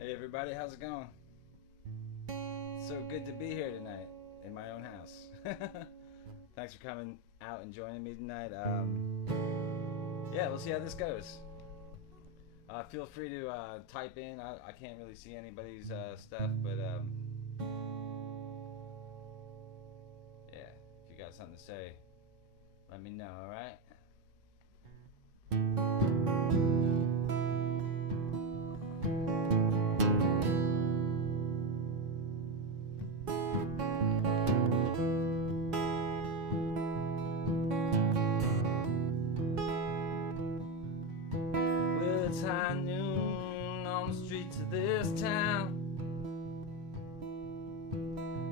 Hey everybody, how's it going? It's so good to be here tonight in my own house. Thanks for coming out and joining me tonight. Yeah, we'll see how this goes. Feel free to type in. I can't really see anybody's stuff, but yeah, if you got something to say, let me know, alright? It's high noon on the streets of this town.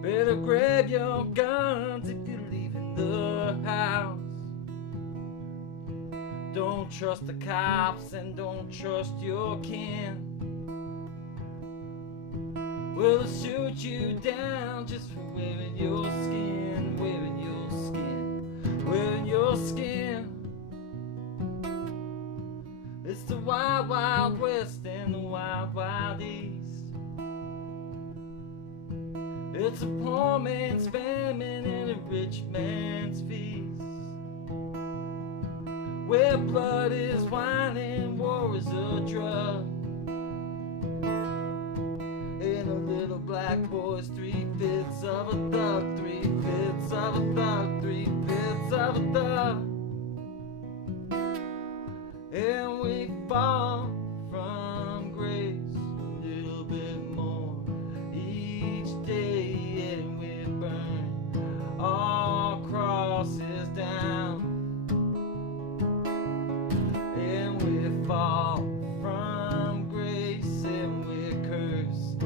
Better grab your guns if you're leaving the house. Don't trust the cops and don't trust your kin. Well, they'll shoot you down just for wearing your skin, wearing your skin, wearing your skin. It's the wild, wild west and the wild, wild east. It's a poor man's famine and a rich man's feast, where blood is wine and war is a drug. And a little black boy's 3/5 of a thug, 3/5 of a thug, 3/5 of a thug. And we fall from grace a little bit more each day, and we burn all crosses down. And we fall from grace and we curse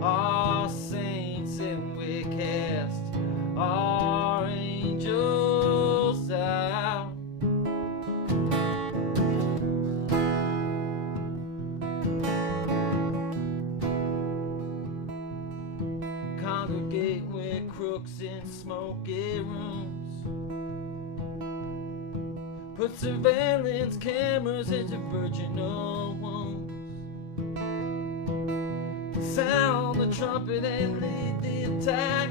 all saints, and we cast our angels out. Congregate with crooks in smoky rooms. Put surveillance cameras into virginal wombs. Sound the trumpet and lead the attack.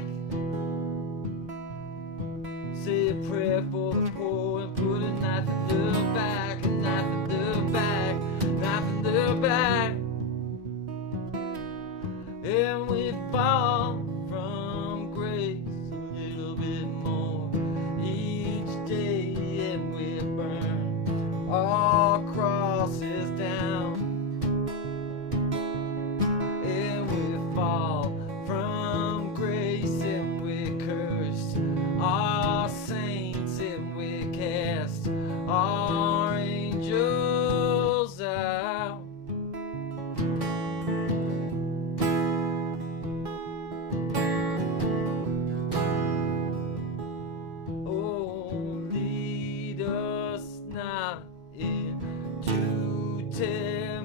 Say a prayer for the poor and put a knife in their back, a knife in their back, knife in their back. And we fall from grace a little bit more each day, and we burn all crosses down. And we fall from grace and we curse our saints, and we cast our angels out.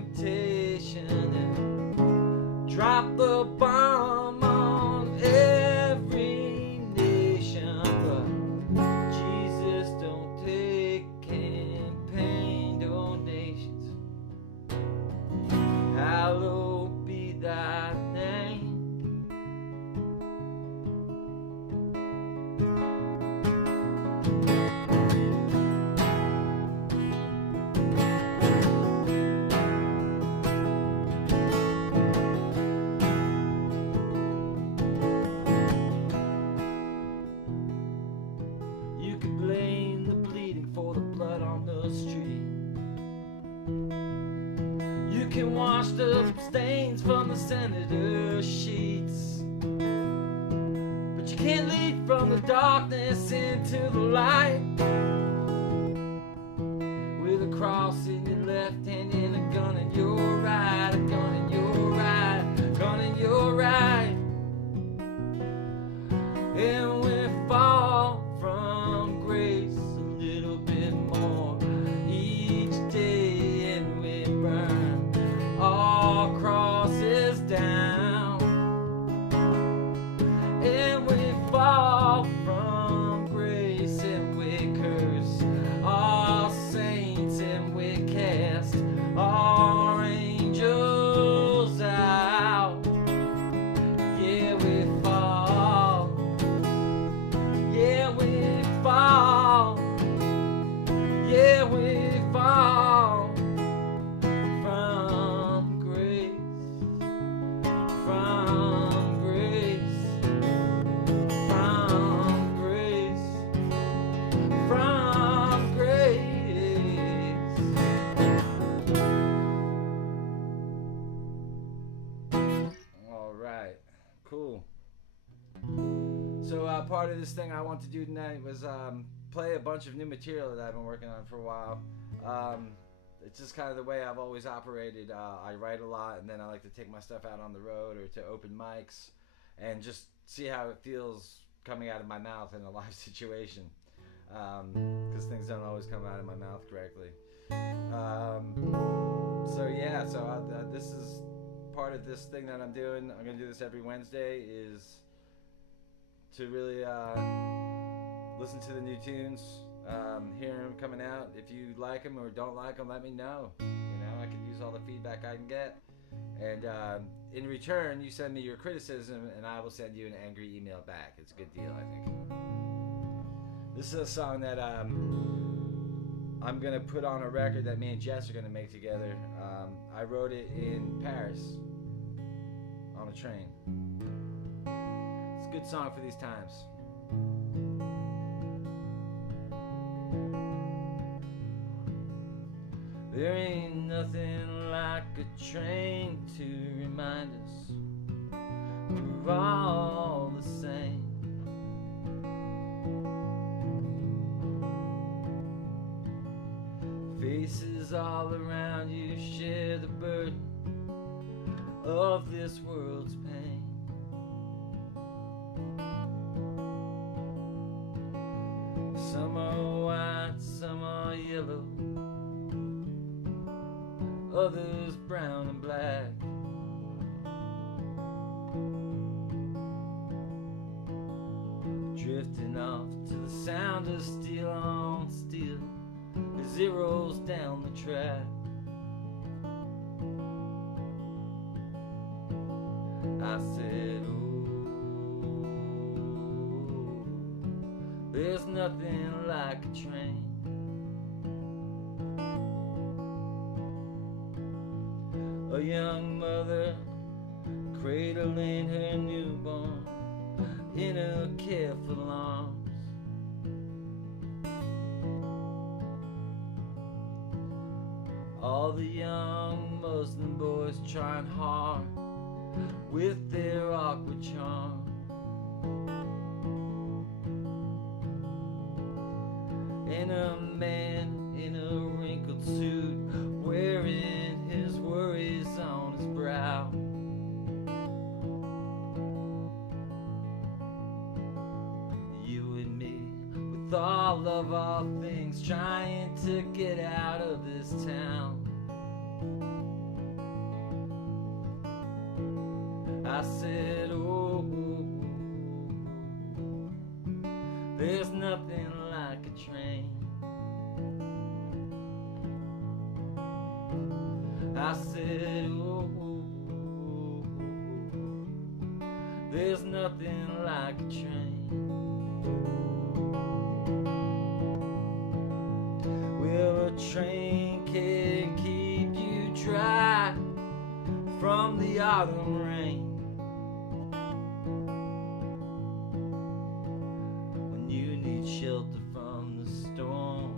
Temptation and drop the bomb on every nation, but Jesus don't take campaign donations. Hallowed be thy name. You can blame the bleeding for the blood on the street. You can wash the stains from the senator's sheets, but you can't lead from the darkness into the light. With a cross in your left hand and a gun in your right, a gun in your right, gun in your right. And we fall from grace a little bit more each day, and we burn all crosses down. And we fall from grace and we curse Cool. So part of this thing I want to do tonight was play a bunch of new material that I've been working on for a while. It's just kind of the way I've always operated. I write a lot, and then I like to take my stuff out on the road or to open mics and just see how it feels coming out of my mouth in a live situation, because things don't always come out of my mouth correctly. So this is part of this thing that I'm doing. I'm going to do this every Wednesday, is to really listen to the new tunes, hear them coming out. If you like them or don't like them, let me know. I can use all the feedback I can get. And in return, you send me your criticism, and I will send you an angry email back. It's a good deal, I think. This is a song that I'm going to put on a record that me and Jess are going to make together. I wrote it in Paris on a train. It's a good song for these times. There ain't nothing like a train to remind us we're all the same. Faces all around you share the burden of this world's pain. Some are white, some are yellow, others brown and black. Drifting off to the sound of steel on steel, as it rolls down the track. I said, oh, there's nothing like a train. A young mother cradling her newborn in her careful arms. All the young Muslim boys trying hard with their awkward charm. And a man in a wrinkled suit wearing his worries on his brow. You and me, with all of our things, trying to get out of this town. I said, oh, there's nothing like a train. I said, oh, there's nothing like a train. Well, a train can keep you dry from the autumn rain. When you need shelter from the storm,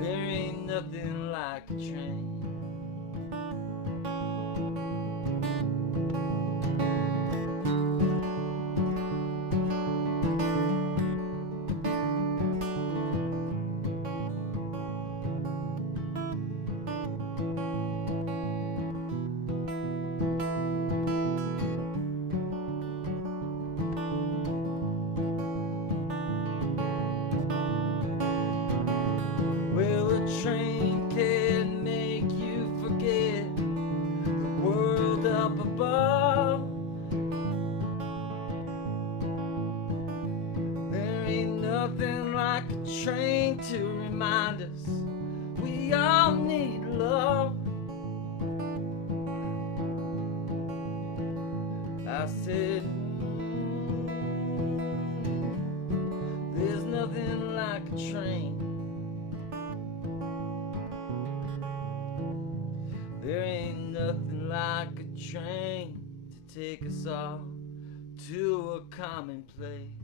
there ain't nothing like a train. Train can make you forget the world up above. There ain't nothing like a train to remind us we all need love. I said, there's nothing like a train. There ain't nothing like a train to take us all to a common place.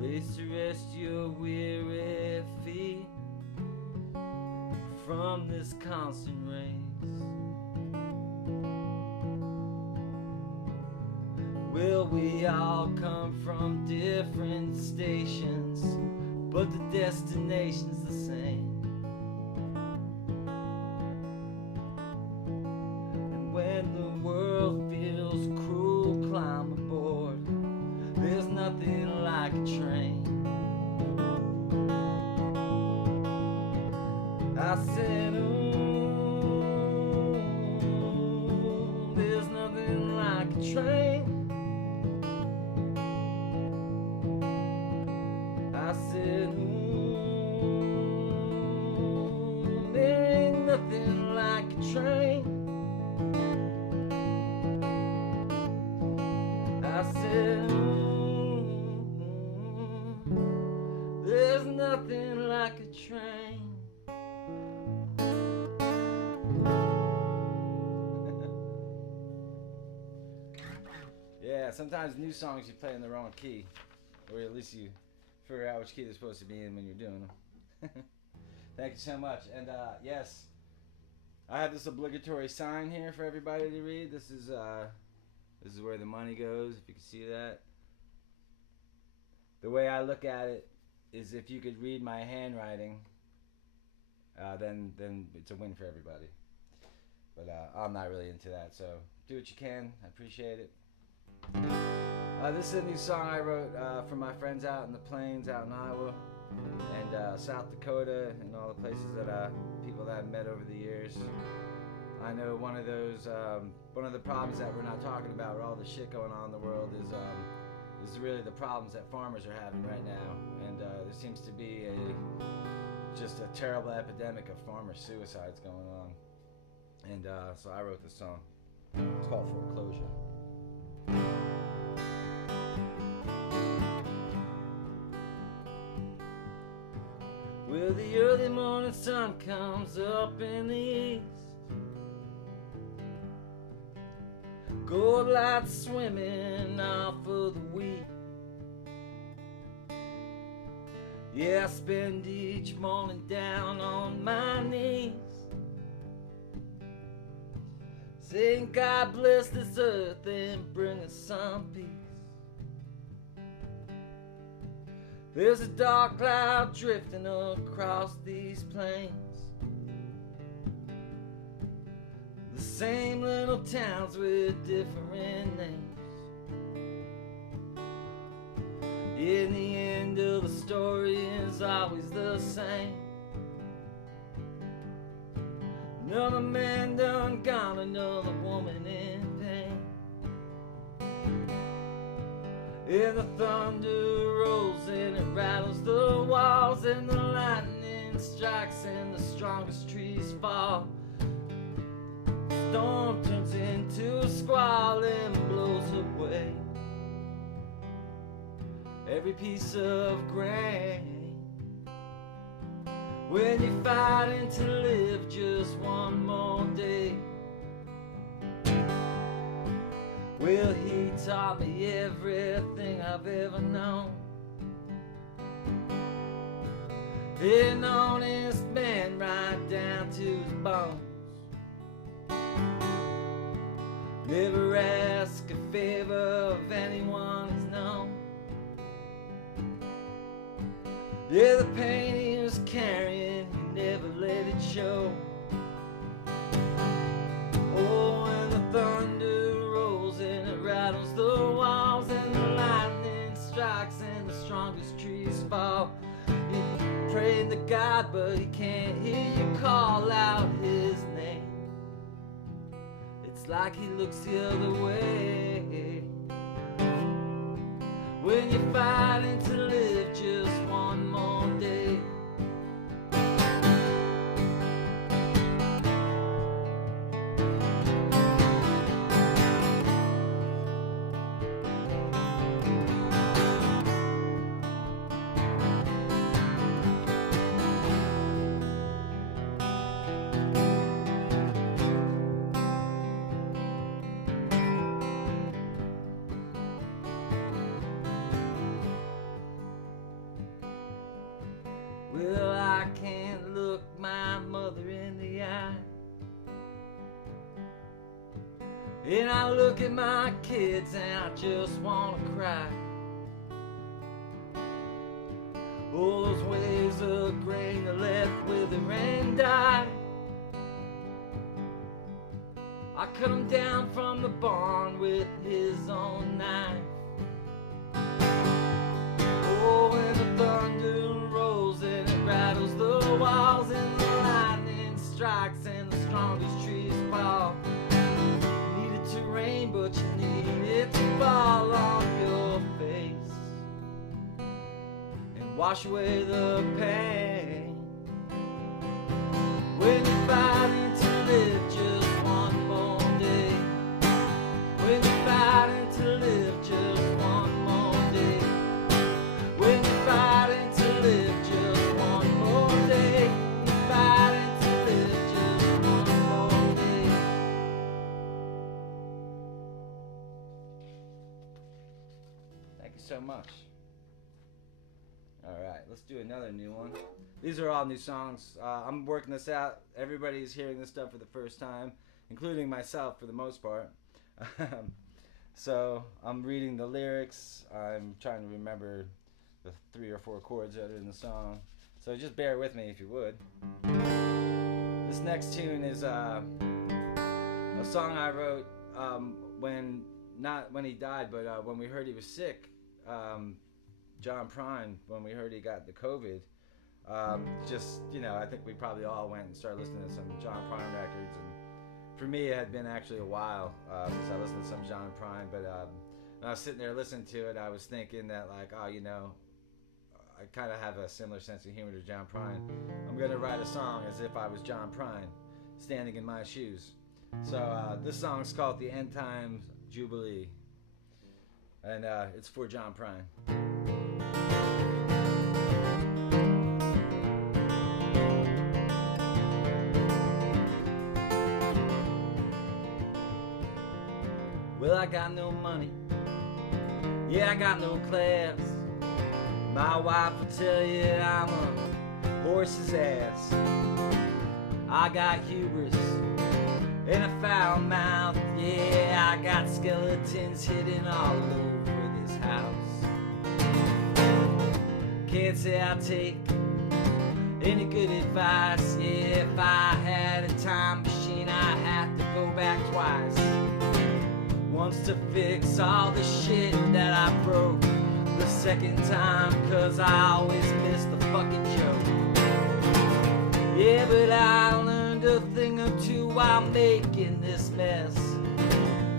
Place to rest your weary feet from from this constant race? Will we all come from different stations, but the destination's the same? And when the world feels cruel, climb aboard. There's nothing like a train. I said, ooh, there's nothing like a train. I said, ooh, there ain't nothing like a train. I said, ooh, there's nothing like a train. Yeah, sometimes new songs you play in the wrong key, or at least you figure out which key they're supposed to be in when you're doing them. Thank you so much. And yes, I have this obligatory sign here for everybody to read. This is where the money goes, if you can see that. The way I look at it is, if you could read my handwriting, then it's a win for everybody. But I'm not really into that, so do what you can. I appreciate it. This is a new song I wrote for my friends out in the plains, out in Iowa and South Dakota, and all the places that people that I've met over the years. I know one of the problems that we're not talking about with all the shit going on in the world is really the problems that farmers are having right now, and there seems to be just a terrible epidemic of farmer suicides going on, and so I wrote this song. It's called Foreclosure. Well, the early morning sun comes up in the east, gold lights swimming off of the wheat. Yeah, I spend each morning down on my knees, saying God bless this earth and bring us some peace. There's a dark cloud drifting across these plains, the same little towns with different names. In the end of the story is always the same. Another man done gone, another woman in pain. And the thunder rolls and it rattles the walls, and the lightning strikes and the strongest trees fall. Storm turns into a squall and blows away every piece of grain. When you're fighting to live just one more day, well, he taught me everything I've ever known. An honest man right down to his bones. Never ask a favor of anyone he's known. Yeah, the pain he was carrying, he never let it show. Oh, and the thunder rolls and it rattles the walls, and the lightning strikes and the strongest trees fall. You're praying to God, but he can't hear you call out his name. It's like he looks the other way. When you're fighting to live just one more day. Well, I can't look my mother in the And I look at my kids and I just wanna cry. All those waves of grain are left wither and die. I cut him down from the barn with his own knife. Oh, and the thunder rolls and it rattles the walls, and the lightning strikes and the strongest trees fall. Need it to rain, but you need it to fall on your face and wash away the pain. When you're fighting to live just one more day, when you're fighting to live just one more day, when you're fighting to live just one more day, you're fighting to live just one more day. Thank you so much. Alright, let's do another new one. These are all new songs. I'm working this out. Everybody's hearing this stuff for the first time, including myself for the most part. So I'm reading the lyrics. I'm trying to remember the 3 or 4 chords that are in the song. So just bear with me if you would. This next tune is a song I wrote not when he died, but when we heard he was sick. John Prine, when we heard he got the COVID, just, you know, I think we probably all went and started listening to some John Prine records, and for me it had been actually a while since I listened to some John Prine, but when I was sitting there listening to it, I was thinking that, like, oh, you know, I kind of have a similar sense of humor to John Prine. I'm going to write a song as if I was John Prine, standing in my shoes. So this song's called The End Times Jubilee, and it's for John Prine. Well, I got no money, yeah, I got no class. My wife will tell you I'm a horse's ass. I got hubris and a foul mouth, yeah, I got skeletons hidden all over this house. Can't say I take any good advice, yeah, if I had a time machine I'd have to go back twice. Once to fix all the shit that I broke, the second time cause I always miss the fucking joke. Yeah, but I learned a thing or two while making this mess.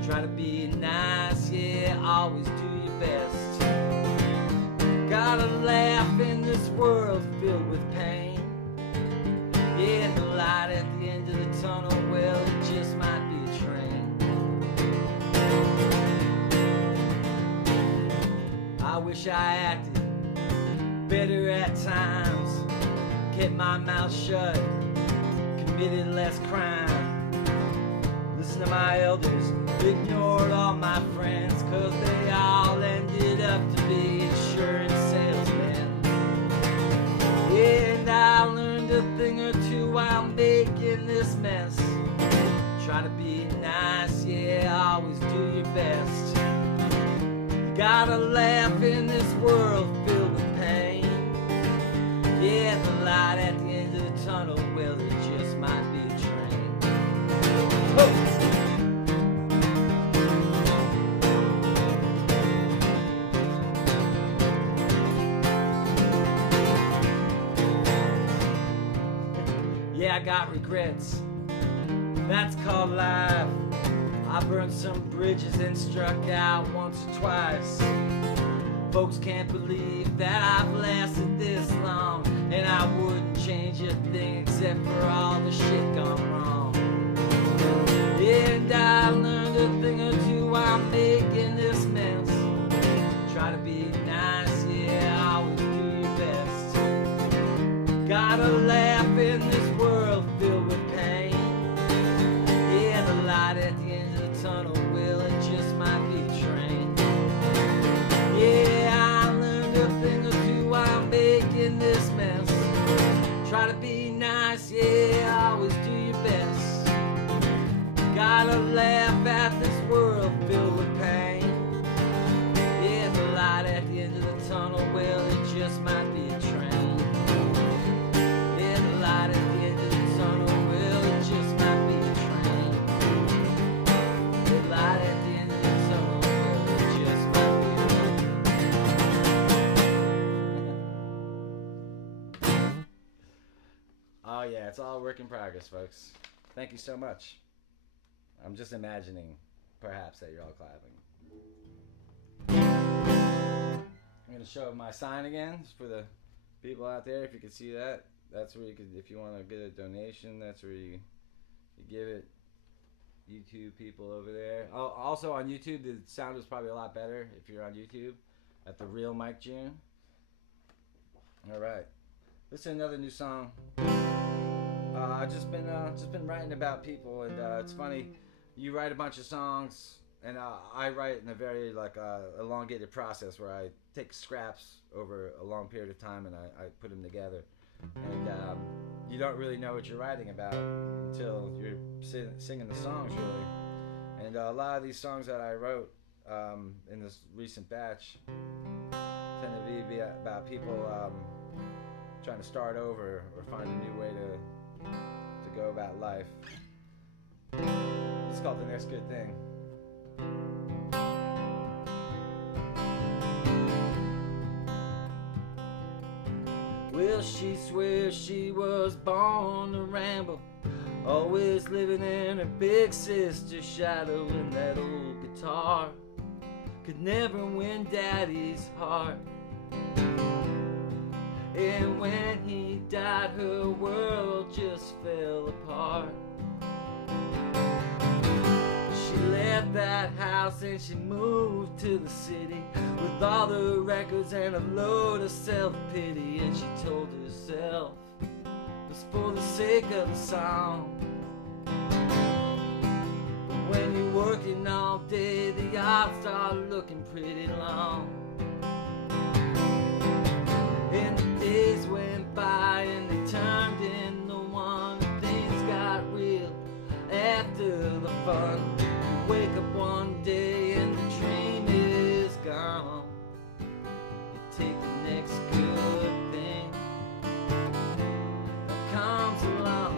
Try to be nice, yeah, always do your best. Gotta laugh in this world filled with pain. Yeah, the light at the end of the tunnel, well, it just might be a train. I wish I acted better at times, kept my mouth shut, committed less crime. Listen to my elders, ignored all my friends, cause they all ended up to be insurance salesmen. Yeah, and I learned a thing or two while making this mess. Try to be nice, yeah, always do your best. Gotta laugh in this world filled with pain. Yeah, the light at the end of the tunnel, well, it just might be a train. Oh. Yeah, I got regrets. That's called life. I burned some bridges and struck out once or twice. Folks can't believe that I've lasted this long, and I wouldn't change a thing except for all the shit gone wrong. Yeah, and I learned a thing or two while making this mess. Try to be nice, yeah, always do your best. Gotta laugh in this world filled with pain. Yeah, the light at the end of the tunnel, well, it just might be a train. Yeah, I learned a thing or two while making this mess. Try to be nice, yeah, always do your best. Gotta laugh at this filled with pain. Yeah, the light at the end of the tunnel, well, it just might be a train. Yeah, the light at the end of the tunnel, well, it just might be a train. The light at the end of the tunnel, well, it just might be a train. Oh yeah, it's all work in progress, folks. Thank you so much. I'm just imagining, perhaps, that you're all clapping. I'm going to show my sign again, just for the people out there, if you can see that. That's where you could, if you want to get a donation, that's where you give it. YouTube people over there. Oh, also on YouTube, the sound is probably a lot better if you're on YouTube at the Real Mike June. All right, this is another new song. I've just been writing about people, and it's funny. You write a bunch of songs, and I write in a very elongated process where I take scraps over a long period of time and I put them together. And you don't really know what you're writing about until you're singing the songs, really. And a lot of these songs that I wrote in this recent batch tend to be about people trying to start over or find a new way to go about life. It's called The Next Good Thing. Well, she swears she was born to ramble, always living in her big sister's shadow, and that old guitar could never win Daddy's heart. And when he died, her world just fell apart. She left that house and she moved to the city with all the records and a load of self-pity. And she told herself it was for the sake of the song. But when you're working all day, the odds start looking pretty long. And the days went by and they turned into one. Things got real after the fun. You wake up one day and the dream is gone. You take the next good thing that comes along.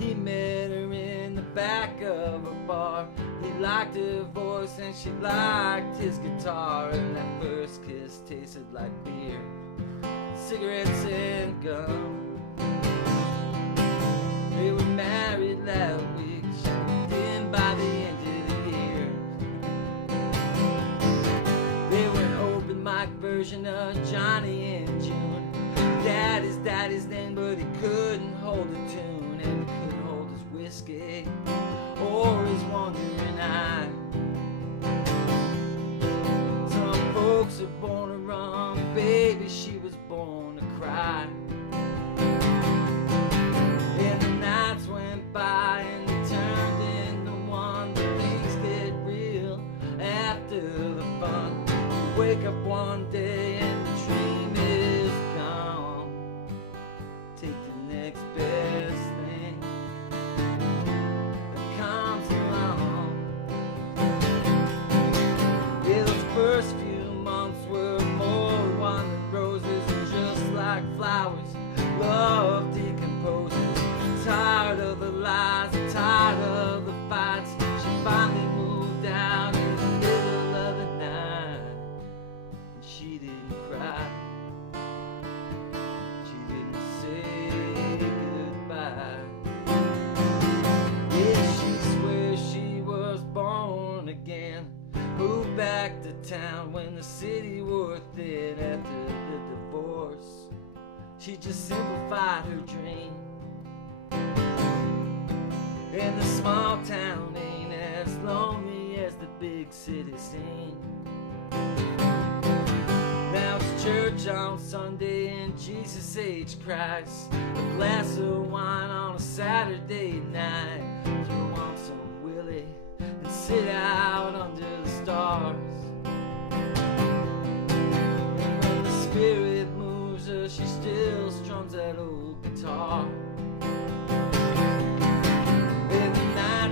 He met her in the back of a bar. He liked her voice and she liked his guitar. And that first kiss tasted like beer, cigarettes and gum. They were married that week, she moved in by the end of the year. They were an open mic version of Johnny and June. Daddy's name, but he couldn't hold a tune. And he couldn't hold his whiskey or his wandering eye. Some folks are born to run, baby, she was born to cry. And the nights went by and they turned into one. But things get real after the fun. You wake up one day and the dream is gone. Take the next best thing that comes along. Yeah, those first few months were more wandering roses, and just like flowers, love decomposes. Tired of the lies, tired of the fights, she finally moved out in the middle of the night. And she didn't cry, she didn't say goodbye. Yeah, she swears she was born again, moved back to town when the city wore thin after the divorce. She just simplified her dream. And the small town ain't as lonely as the big city scene. Now it's church on Sunday and Jesus H. Christ, a glass of wine on a Saturday night. Throw on some Willie and sit out under the stars. And when the spirit moves her, she still strums that old guitar. And the night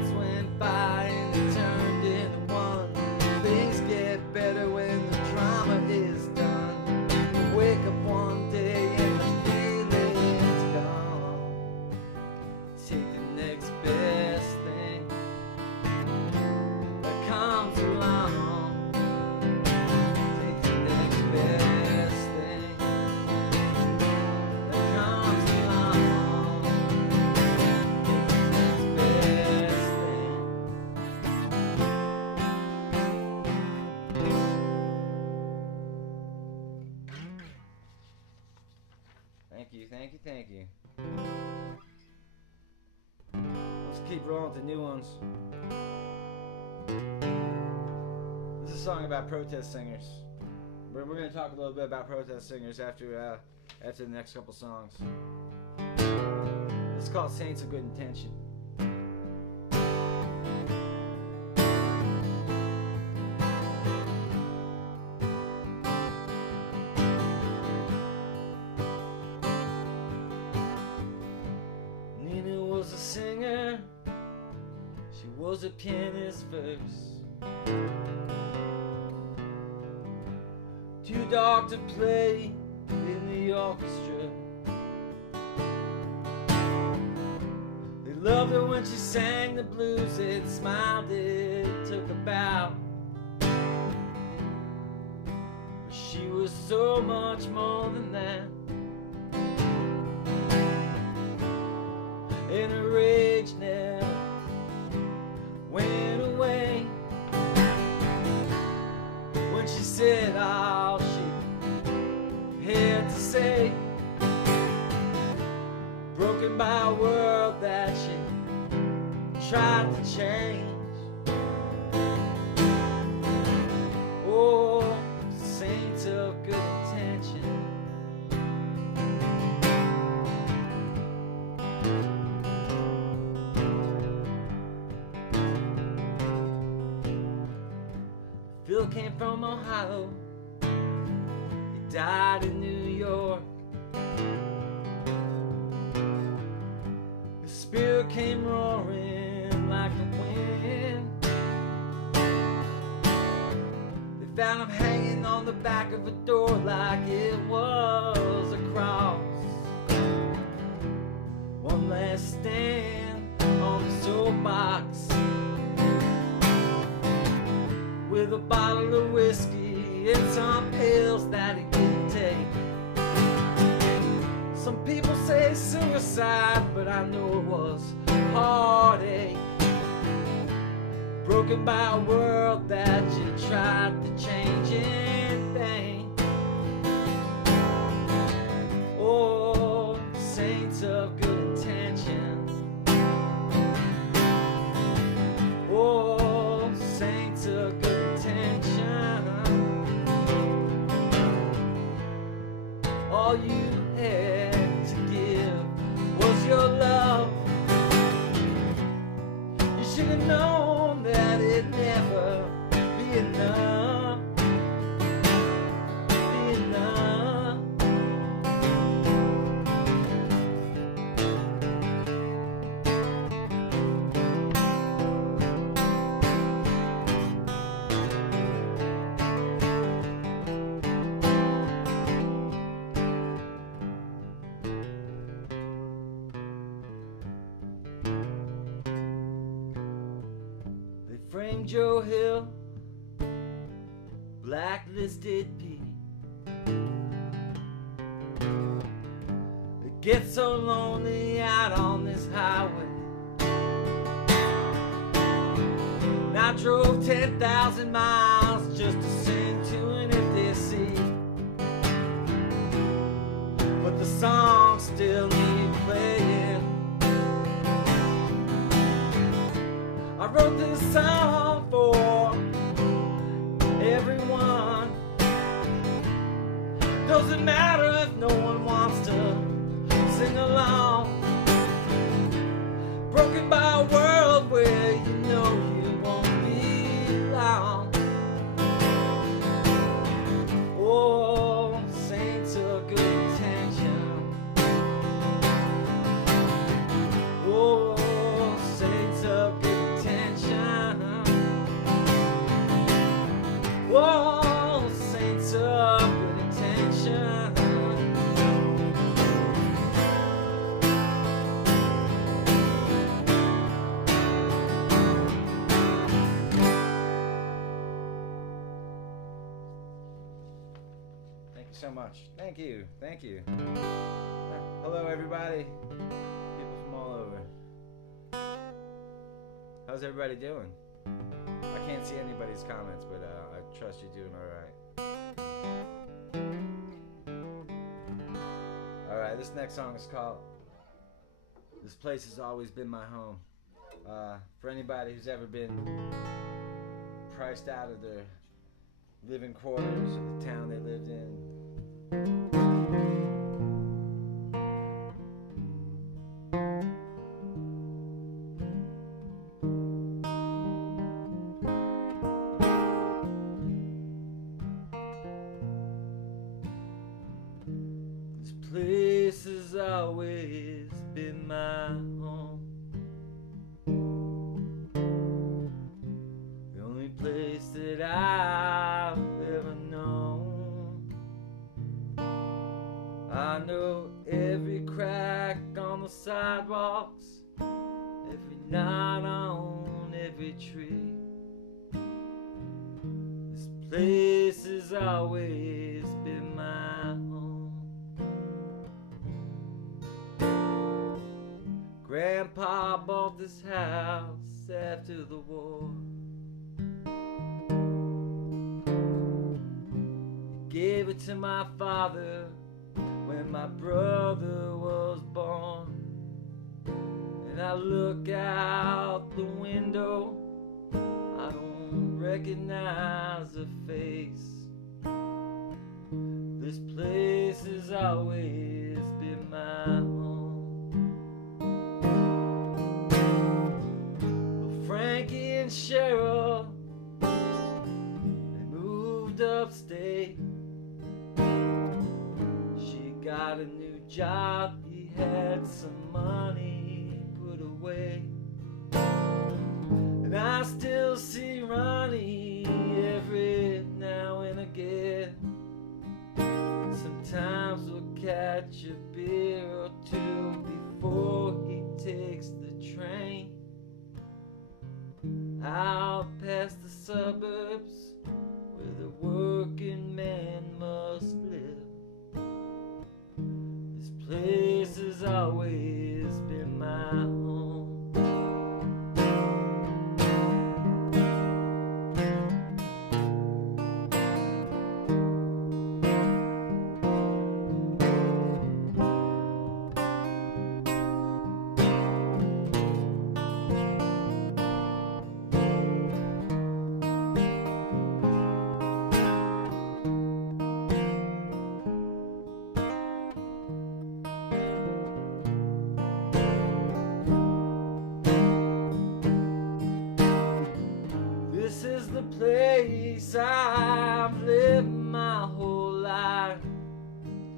you, thank you, thank you. Let's keep rolling with the new ones. This is a song about protest singers. We're going to talk a little bit about protest singers after the next couple songs. It's called Saints of Good Intention. Nina was a singer, she was a pianist first. Too dark to play in the orchestra. They loved her when she sang the blues. It smiled, it took a bow. But she was so much more than that. And her rage never went away. When she said all she had to say, broken by a world that she tried to change. Oh, saints of good intention. Phil came from Ohio, he died in New York. His spirit came roaring like the wind. They found him hanging on the back of a door like it was a cross. One last stand on the soapbox with a bottle of whiskey and some pills that he couldn't take. Some people say suicide, but I know it was heartache. Broken by a world that you tried to change in vain. Oh, saints of good intentions. Oh, saints of good intention. All you had to give was your love. You should have known that it'd never be enough. Be enough. Framed Joe Hill, blacklisted Pete. It gets so lonely out on this highway. And I drove 10,000 miles just to sing to an empty sea. But the songs still need playing. I wrote this song for everyone. Doesn't matter if no one wants to sing along. Broken by a world where you know you won't belong. Oh, saints of good intention. Oh, saints of good. Oh, saints of good intention. Thank you so much. Thank you. Thank you. Hello, everybody. People from all over. How's everybody doing? I can't see anybody's comments, but I trust you're doing alright. Alright, This next song is called "This Place Has Always Been My Home." For anybody who's ever been priced out of their living quarters or the town they lived in. This place has always been my home. The only place that I've ever known. I know every crack on the sidewalks, every knot on every tree. This place has always been my home. Grandpa bought this house after the war. He gave it to my father when my brother was born. And I look out the window, I don't recognize a face. This place has always been my home. Well, Frankie and Cheryl, they moved upstate. She got a new job, he had some money put away. And I still see Ronnie every now and again. Sometimes we'll catch a beer or two before he takes the train out past the suburbs where the working man must live. This place has always been my home. This is the place I've lived my whole life,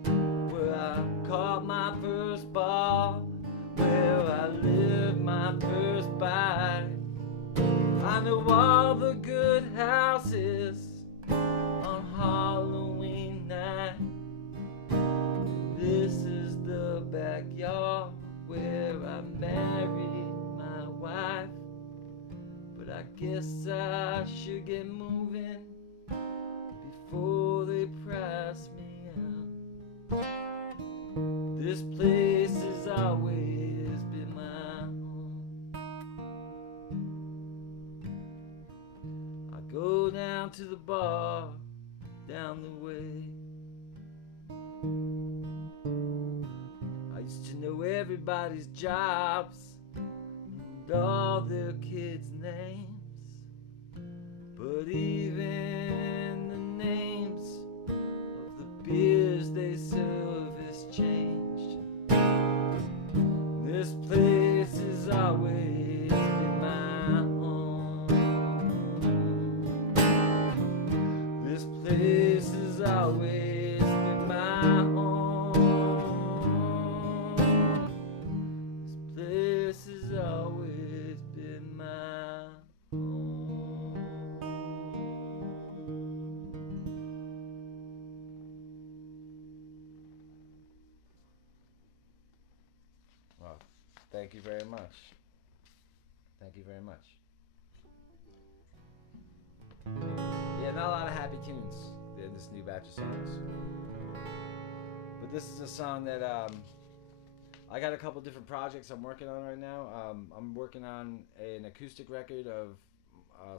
where I caught my first ball, where I lived my first bite. I know all the good houses on Halloween night. This is the backyard where I married my wife. But I guess I should get moving before they price me out. This place has always been my home. I go down to the bar down the way. I used to know everybody's jobs and all their kids' names. But even the names of the beers they serve has changed. This place has always been my home. This place has always been my home. This place has always been my home. Wow. Thank you very much. Thank you very much. Yeah, not a lot of happy tunes in this new batch of songs. But this is a song that I got a couple different projects I'm working on right now. I'm working on an acoustic record of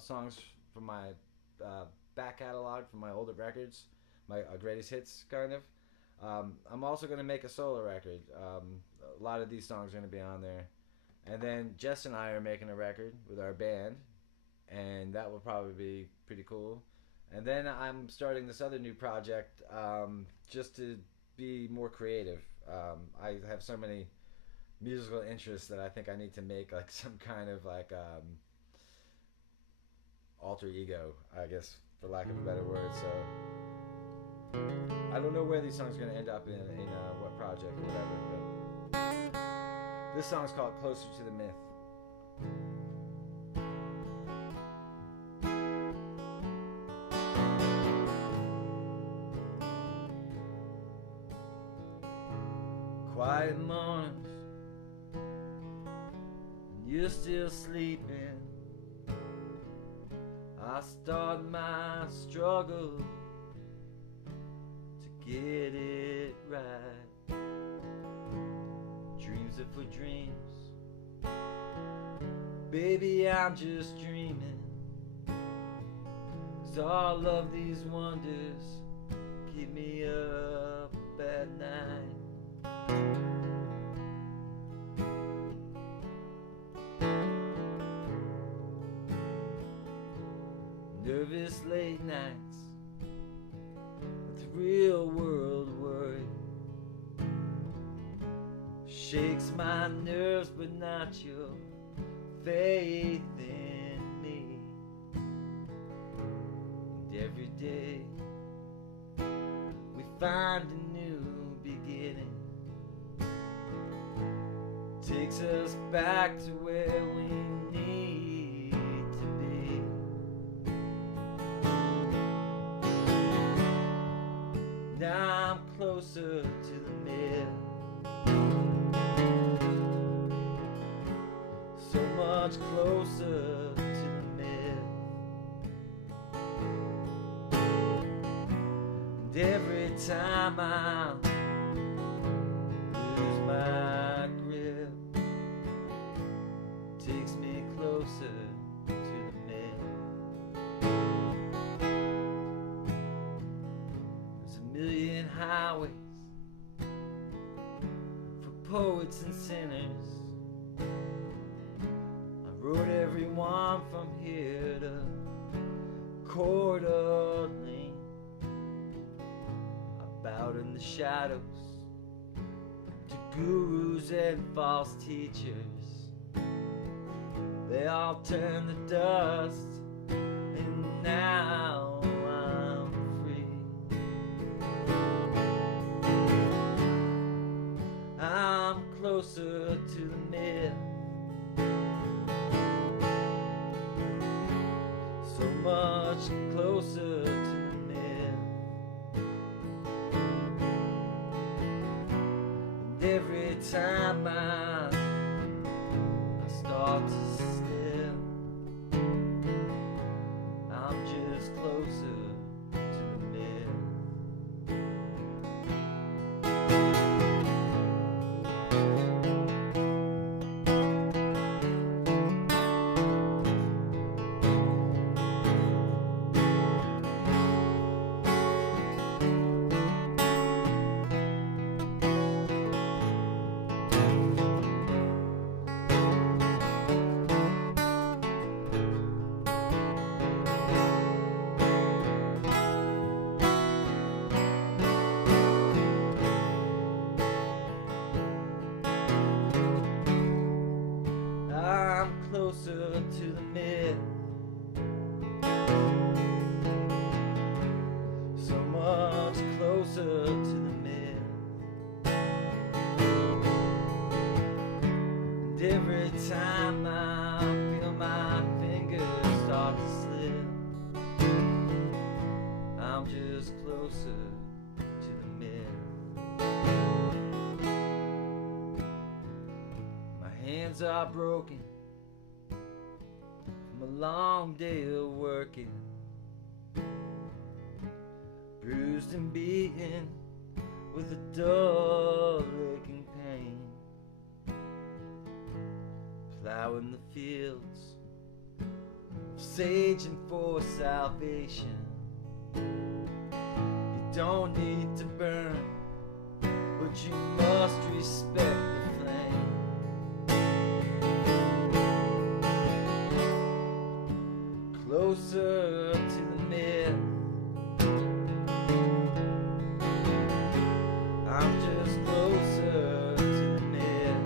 songs from my back catalog, from my older records, my greatest hits, kind of. I'm also going to make a solo record. A lot of these songs are going to be on there. And then Jess and I are making a record with our band, and that will probably be pretty cool. And then I'm starting this other new project just to be more creative. I have so many musical interests that I think I need to make like some kind of like alter ego, I guess, for lack of a better word. So I don't know where these songs are going to end up in what project or whatever, but this song's called Closer to the Myth. Quiet mornings, and you're still sleeping. I start my struggle to get it right. Dreams are for dreams. Baby, I'm just dreaming. 'Cause all of these wonders keep me up at night. Nervous late nights with real world worry shakes my nerves, but not your faith in me. And every day we find a new beginning, takes us back to where we need to be. Now I'm closer to the myth, so much closer to the myth. And every time I lose my grip, takes me closer to the myth. There's a million highways for poets and sinners. I wrote every one from here to Coeur d'Alene. I bowed in the shadows to gurus and false teachers. They all turned to dust, and now I'm free. I'm closer to the myth, so much closer to the myth. And every time I start to slip, I'm just closer to the myth. I'm closer to the myth, so much closer to the myth. And every time I feel my fingers start to slip, I'm just closer to the myth. My hands are broken from a long day of working, bruised and beaten with a dull aching pain, plowing the fields of sage and for salvation. You don't need to burn you must respect the flame. Closer to the myth, I'm just closer to the myth.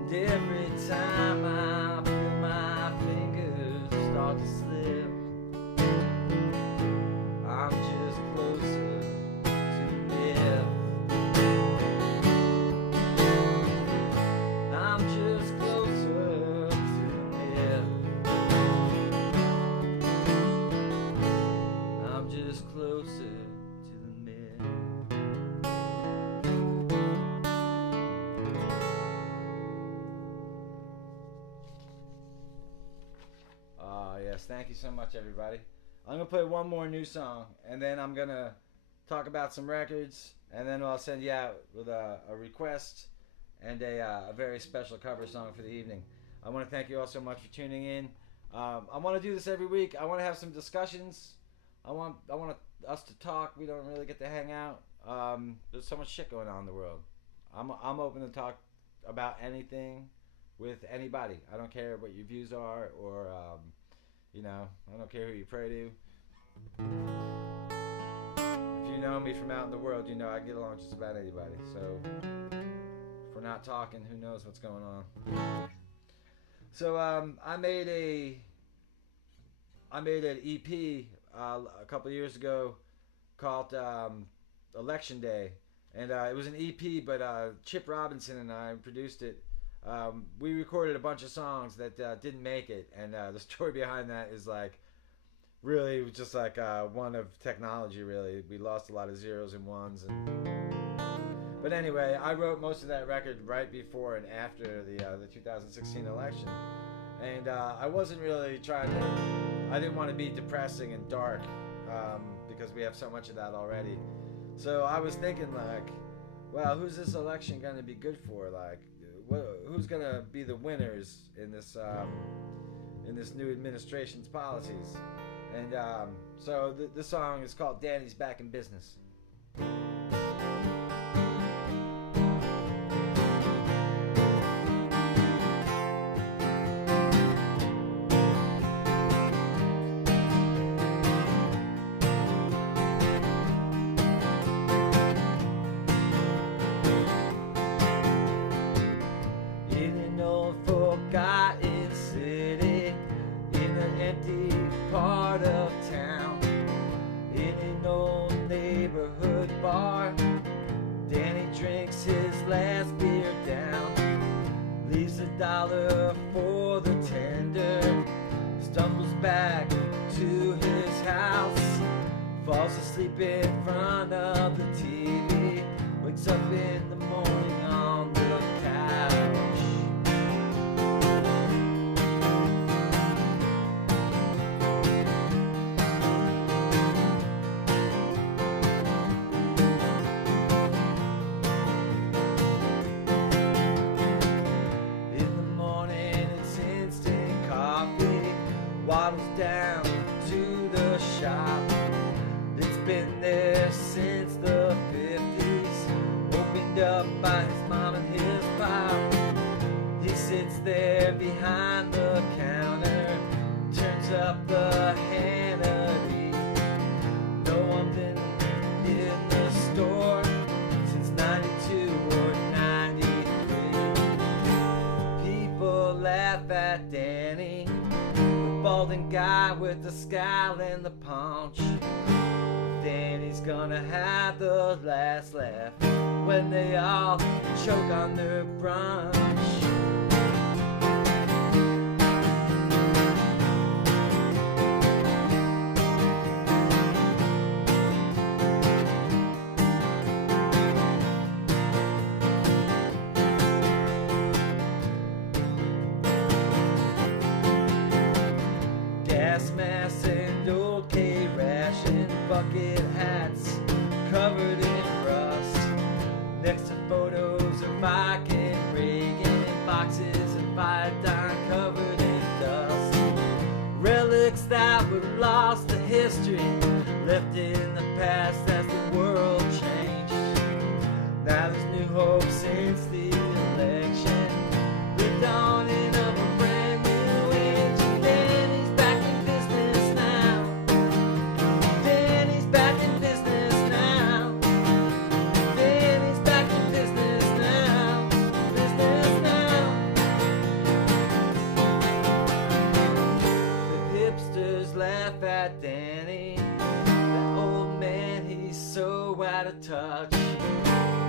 And every time I feel my fingers start to slip, I'm just closer to the myth. I'm just closer to the myth. I'm just closer to the myth. Yes, thank you so much, everybody. I'm gonna play one more new song, and then I'm gonna talk about some records, and then I'll send you out with a request and a very special cover song for the evening. I want to thank you all so much for tuning in. I want to do this every week. I want to have some discussions. I want us to talk. We don't really get to hang out. There's so much shit going on in the world. I'm open to talk about anything with anybody. I don't care what your views are, or I don't care who you pray to. If you know me from out in the world, you know I get along just about anybody. So if we're not talking, who knows what's going on? So I made an EP a couple of years ago called Election Day, and it was an EP, but Chip Robinson and I produced it. We recorded a bunch of songs that didn't make it, and the story behind that is like really just like one of technology. Really, we lost a lot of zeros and ones, but anyway, I wrote most of that record right before and after the 2016 election, and I wasn't really trying to. I didn't want to be depressing and dark because we have so much of that already. So I was thinking like, well, who's this election going to be good for? Like, who's going to be the winners in this new administration's policies? And so this song is called Danny's Back in Business. Part of town, in an old neighborhood bar, Danny drinks his last beer down, leaves $1 for the tender, stumbles back to his house, falls asleep in front of the TV, wakes up in the morning on the couch. Waddles down to the shop. It's been there since the 50s, opened up by his mom and his pop. He sits there behind the counter, turns up the Hannity. No one been in the store since 92 or 93. People laugh at Danny, balding guy with the scowl and the paunch. Danny's gonna have the last laugh when they all choke on their brunch. Gas masks and old K-ration, bucket hats covered in rust, next to photos of Mike and Reagan, and boxes of iodine covered in dust, relics that were lost to history, left in the past as the world changed. Now there's new hope since the election. The dawning of a brand new age. And Danny's back in business now. Danny's back in business now. Danny's back in business now. Business now. The hipsters laugh at Danny. That old man, he's so out of touch.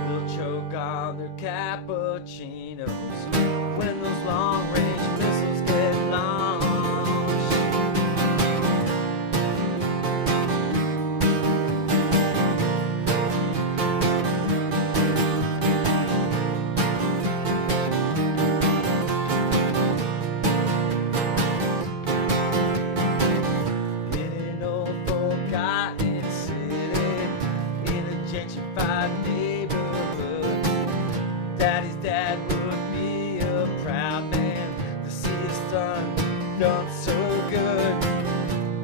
They'll choke on their cappuccinos when those long-range missiles get launched. In an old forgotten city, in a gentrified neighborhood, Daddy's dad would be a proud man to see his son done so good.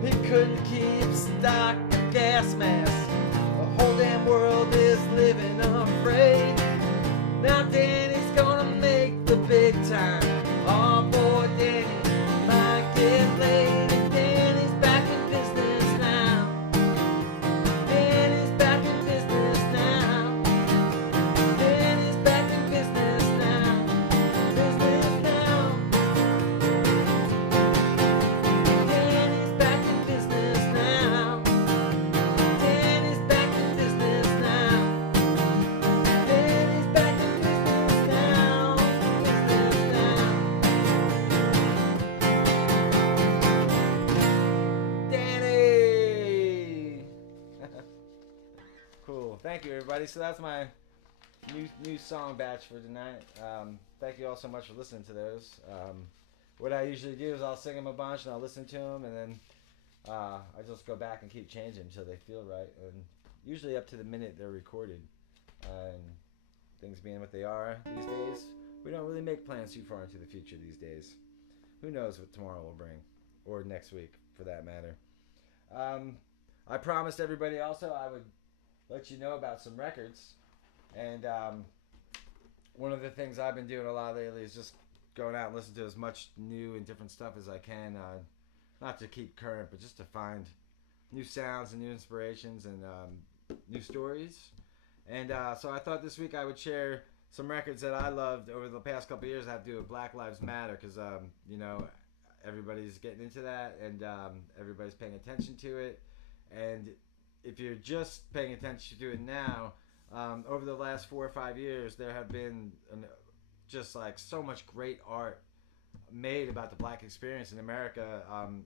He couldn't keep stock of gas masks. The whole damn world is living afraid. Now Danny's gonna make the big time. Oh boy, Danny might get laid. And Danny's back in business now. Danny's back in business now. Danny's back in business now. Business now. Danny's back in business now. Danny's back in business now. Danny's back in business now. Business now. Danny! Cool. Thank you, everybody. So that's my new song batch for tonight. Thank you all so much for listening to those. What I usually do is I'll sing them a bunch and I'll listen to them, and then I just go back and keep changing until they feel right. And usually up to the minute they're recorded. And things being what they are these days, we don't really make plans too far into the future these days. Who knows what tomorrow will bring, or next week for that matter. I promised everybody also I would let you know about some records. And one of the things I've been doing a lot lately is just going out and listening to as much new and different stuff as I can. Not to keep current, but just to find new sounds and new inspirations and new stories. And so I thought this week I would share some records that I loved over the past couple of years that have to do with Black Lives Matter, because you know, everybody's getting into that, and everybody's paying attention to it. And if you're just paying attention to it now, over the last 4 or 5 years, there have been just like so much great art made about the black experience in America,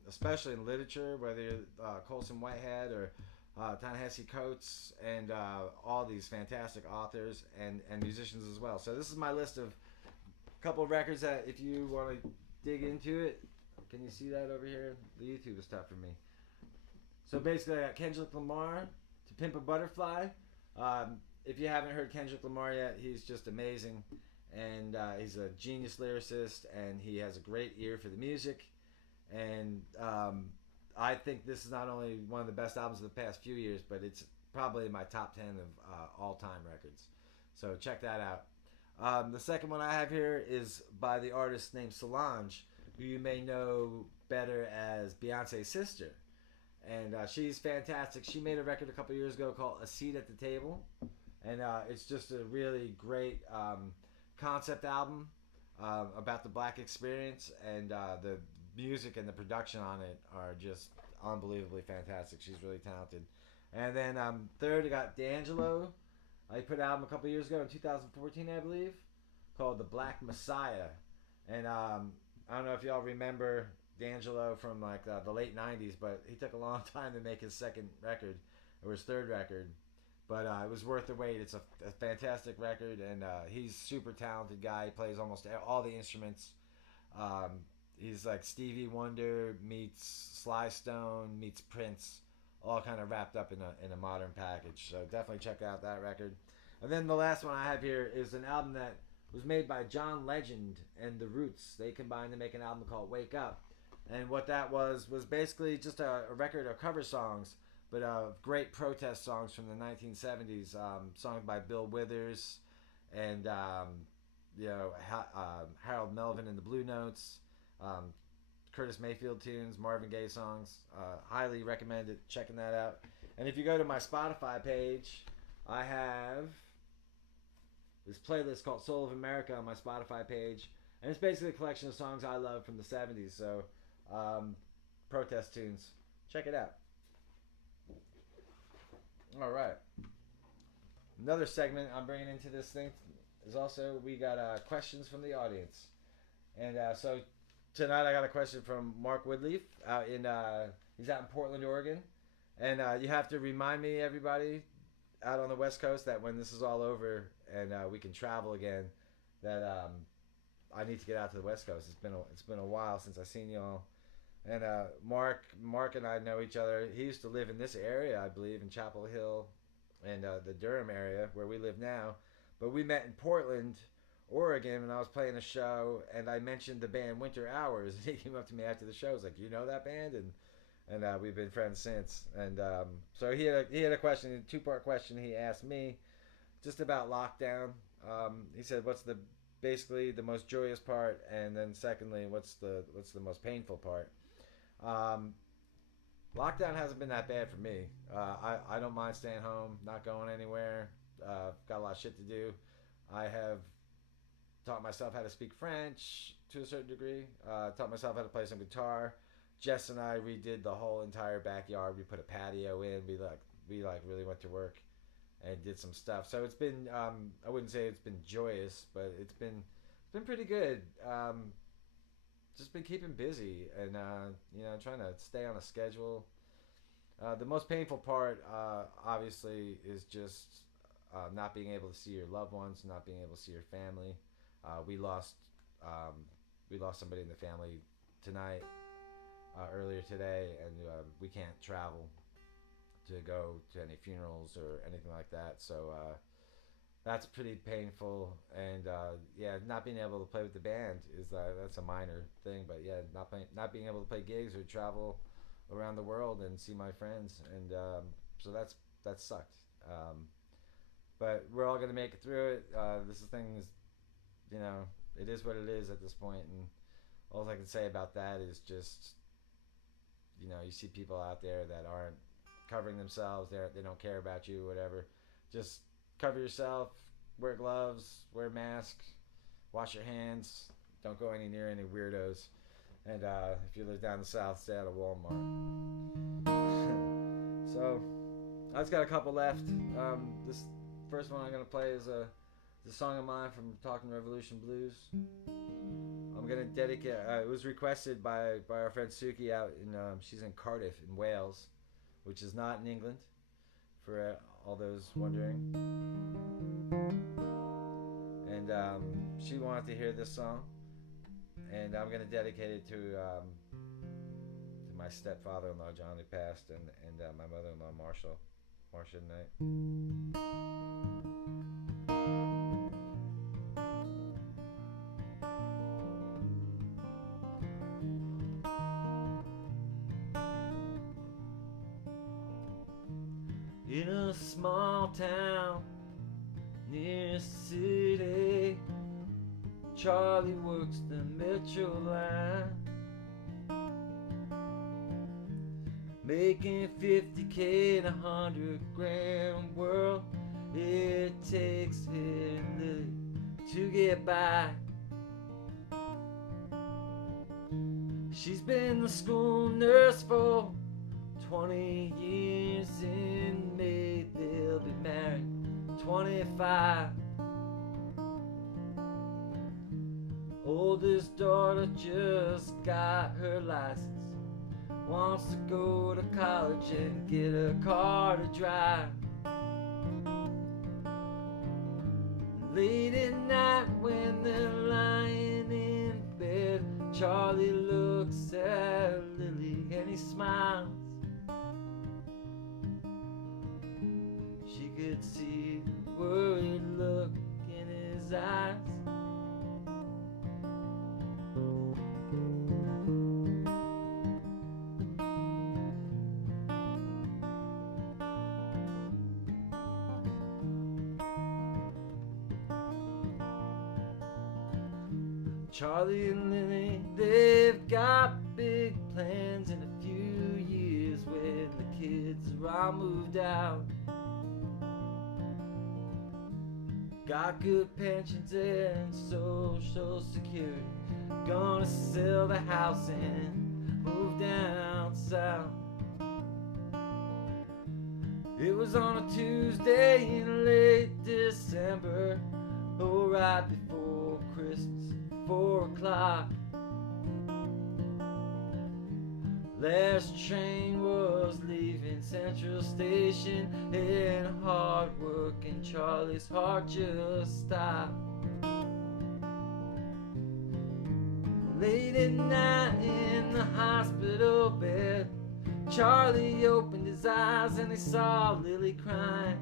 especially in literature, whether you're Colson Whitehead or Ta-Nehisi Coates, and all these fantastic authors and musicians as well. So this is my list of a couple of records that if you want to dig into it. Can you see that over here? The YouTube is tough for me. So basically I got Kendrick Lamar, To Pimp a Butterfly. If you haven't heard Kendrick Lamar yet, he's just amazing. And he's a genius lyricist, and he has a great ear for the music. And I think this is not only one of the best albums of the past few years, but it's probably in my top 10 of all-time records. So check that out. The second one I have here is by the artist named Solange, who you may know better as Beyonce's sister. And she's fantastic. She made a record a couple years ago called A Seat at the Table. And it's just a really great concept album about the black experience, and the music and the production on it are just unbelievably fantastic. She's really talented. And then third, I got D'Angelo. He put an album a couple years ago in 2014, I believe, called The Black Messiah. And I don't know if y'all remember D'Angelo from like the late 90s, but he took a long time to make his second record, or his third record. But it was worth the wait. It's a fantastic record, and he's a super talented guy. He plays almost all the instruments. He's like Stevie Wonder meets Sly Stone meets Prince, all kind of wrapped up in a modern package. So definitely check out that record. And then the last one I have here is an album that was made by John Legend and The Roots. They combined to make an album called Wake Up. And what that was basically just a record of cover songs but great protest songs from the 1970s, songs by Bill Withers and Harold Melvin and the Blue Notes, um, Curtis Mayfield tunes, Marvin Gaye songs. Highly recommend it, checking that out. And if you go to my Spotify page, I have this playlist called Soul of America on my Spotify page, and it's basically a collection of songs I love from the 70s. So, protest tunes. Check it out. All right. Another segment I'm bringing into this thing is also we got questions from the audience, and so tonight I got a question from Mark Woodleaf out in he's out in Portland, Oregon, and you have to remind me, everybody out on the West Coast, that when this is all over and we can travel again, that I need to get out to the West Coast. It's been a while since I've seen y'all. And Mark and I know each other. He used to live in this area, I believe, in Chapel Hill and the Durham area where we live now. But we met in Portland, Oregon, and I was playing a show, and I mentioned the band Winter Hours. And he came up to me after the show. He was like, "You know that band?" And we've been friends since. And so he had a question, a 2-part question he asked me, just about lockdown. He said, "What's basically the most joyous part, and then secondly, what's the most painful part?" Lockdown hasn't been that bad for me. I don't mind staying home, not going anywhere. Got a lot of shit to do. I have taught myself how to speak French to a certain degree. Taught myself how to play some guitar. Jess and I redid the whole entire backyard. We put a patio in. We really went to work and did some stuff. So it's been I wouldn't say it's been joyous, but it's been pretty good. Just been keeping busy and trying to stay on a schedule. The most painful part obviously is just not being able to see your loved ones, not being able to see your family. We lost somebody in the family tonight, earlier today, and we can't travel to go to any funerals or anything like that. So that's pretty painful, and not being able to play with the band is that's a minor thing, but not being able to play gigs or travel around the world and see my friends, and so that sucked. But we're all gonna make it through it. This thing is, it is what it is at this point, and all I can say about that is just, you see people out there that aren't covering themselves. They don't care about you, whatever. Just cover yourself, wear gloves, wear a mask, wash your hands, don't go near any weirdos, and if you live down the south, stay out of Walmart. So I just got a couple left. This first one I'm going to play is a song of mine from Talking Revolution Blues. I'm going to dedicate, it was requested by our friend Suki out in, she's in Cardiff in Wales, which is not in England, for all those wondering. And she wanted to hear this song, and I'm going to dedicate it to my stepfather-in-law, John, who passed, and my mother-in-law, Marcia tonight. In a small town near a city, Charlie works the metro line, making $50K and $100,000 world. It takes him to get by. She's been the school nurse for 20 years. In May they'll be married 25. Oldest daughter just got her license, wants to go to college and get a car to drive. Late at night when they're lying in bed, Charlie looks at Lily and he smiles. She could see the worried look in his eyes. Charlie and Lily, they've got big plans in a few years when the kids are all moved out. Got good pensions and social security. Gonna sell the house and move down south. It was on a Tuesday in late December, oh, right before Christmas, 4 o'clock. Last train was leaving Central Station, and hard work and Charlie's heart just stopped. Late at night in the hospital bed, Charlie opened his eyes and he saw Lily crying.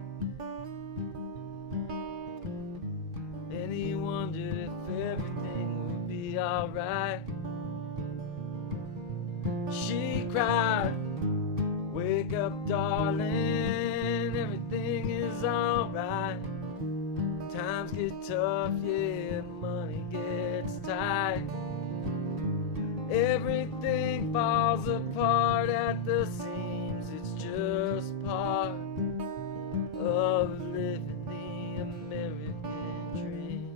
And he wondered if everything would be alright. She cried, "Wake up, darling, everything is alright. Times get tough, yeah, money gets tight. Everything falls apart at the seams, it's just part of living the American dream."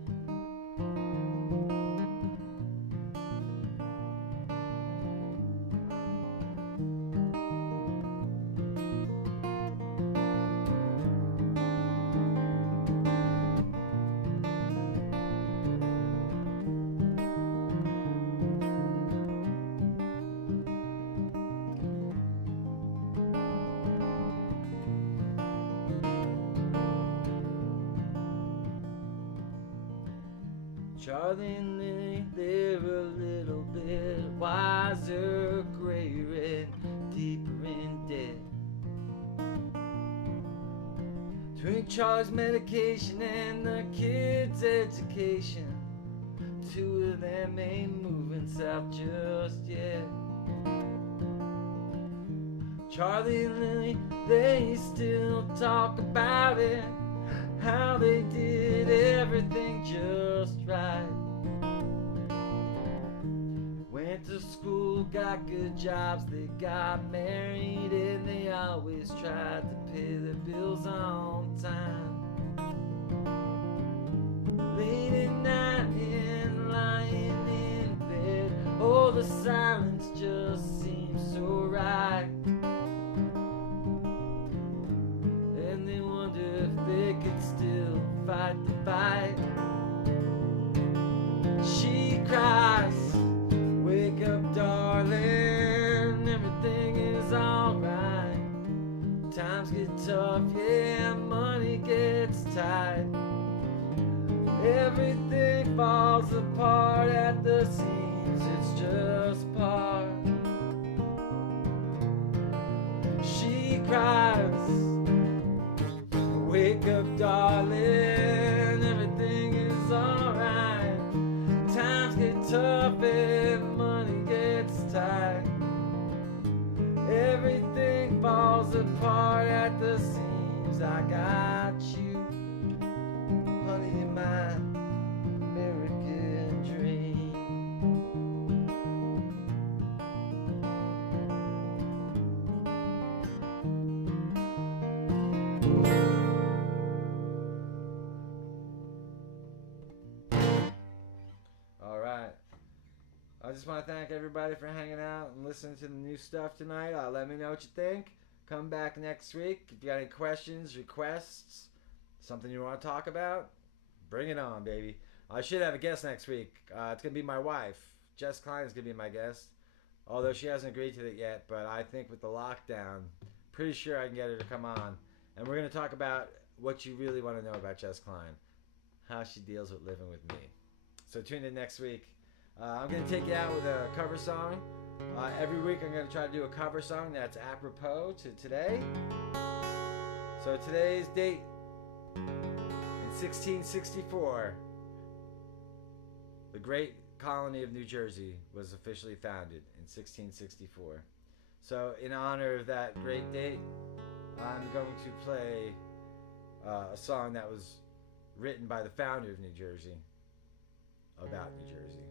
Charlie and Lily, they're a little bit wiser, grayer and deeper in debt. Between Charlie's medication and the kids' education, two of them ain't moving south just yet. Charlie and Lily, they still talk about it, how they did everything just right. Went to school, got good jobs, they got married, and they always tried to pay their bills on time. Late at night and lying in bed, oh, the silence just seems so right. And they wonder if they could still fight the fight. She cries, "Wake up, darling, everything is alright. Times get tough, yeah, money gets tight. Everything falls apart at the seams, it's just part." She cries, "Wake up, darling, everything is alright. Times get tough and money gets tight. Everything falls apart at the seams. I got you, honey, in my American dream." All right. I just want to thank everybody for hanging out and listening to the new stuff tonight. Let me know what you think. Come back next week. If you got any questions, requests, something you want to talk about, bring it on, baby. I should have a guest next week. It's going to be my wife. Jess Klein is going to be my guest. Although she hasn't agreed to it yet, but I think with the lockdown, pretty sure I can get her to come on. And we're going to talk about what you really want to know about Jess Klein. How she deals with living with me. So tune in next week. I'm going to take you out with a cover song. Every week I'm going to try to do a cover song that's apropos to today. So today's date, in 1664, the great colony of New Jersey was officially founded in 1664. So in honor of that great date, I'm going to play a song that was written by the founder of New Jersey about New Jersey.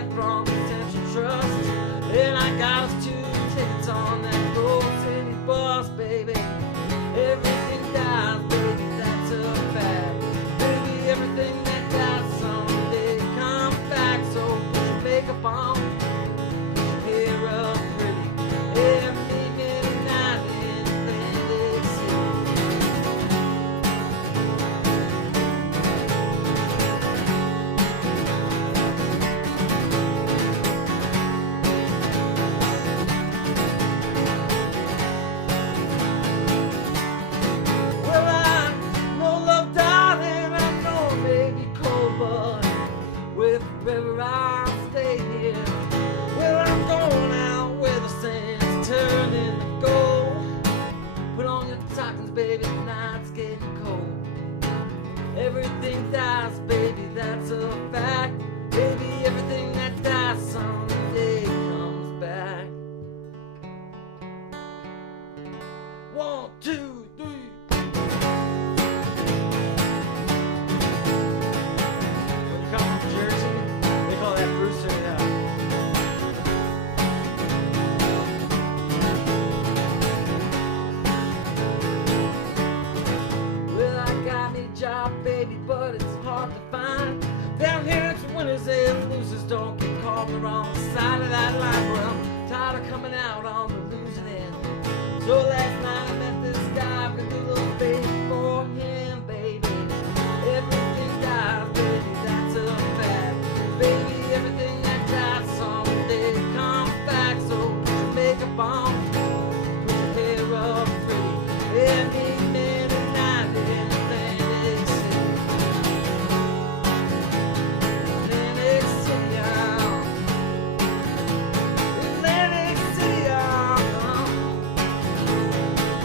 get from Central Trust. And I got us 2 tickets on that Gold City bus, baby. Everything dies, baby, that's a fact. Baby, everything that dies someday comes back. So put your makeup on, put your hair up pretty, and meet me tonight in Atlantic City. Well, I know love, darling, I know it may be cold, but with forever I'll stay here. Well, I'm going out where the sand's turning to gold. Put on your stockings, baby, tonight's getting cold. Everything dies, baby, that's a fact. Baby, everything that dies someday comes back. 1, 2, 3. When you come from Jersey, they call that Brewster now. Well, I got me a job, baby, but it's hard to find. Down here it's winners and losers, don't get caught on the wrong side of that line. Well, I'm tired of coming out on the losing end. So last night I met this guy, I'm gonna do a little baby for him, baby. Everything dies, baby, that's a fact. Baby, everything that dies someday comes back. So put your makeup on, put your hair up pretty, and meet me tonight in Atlantic City. Atlantic City, Atlantic City,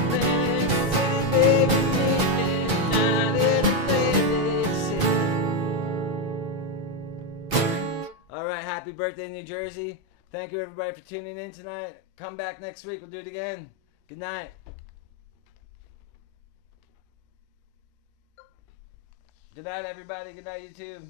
Atlantic City, baby, meet me tonight in Atlantic City. All right, happy birthday, New Jersey. Thank you, everybody, for tuning in tonight. Come back next week. We'll do it again. Good night. Good night, everybody. Good night, YouTube.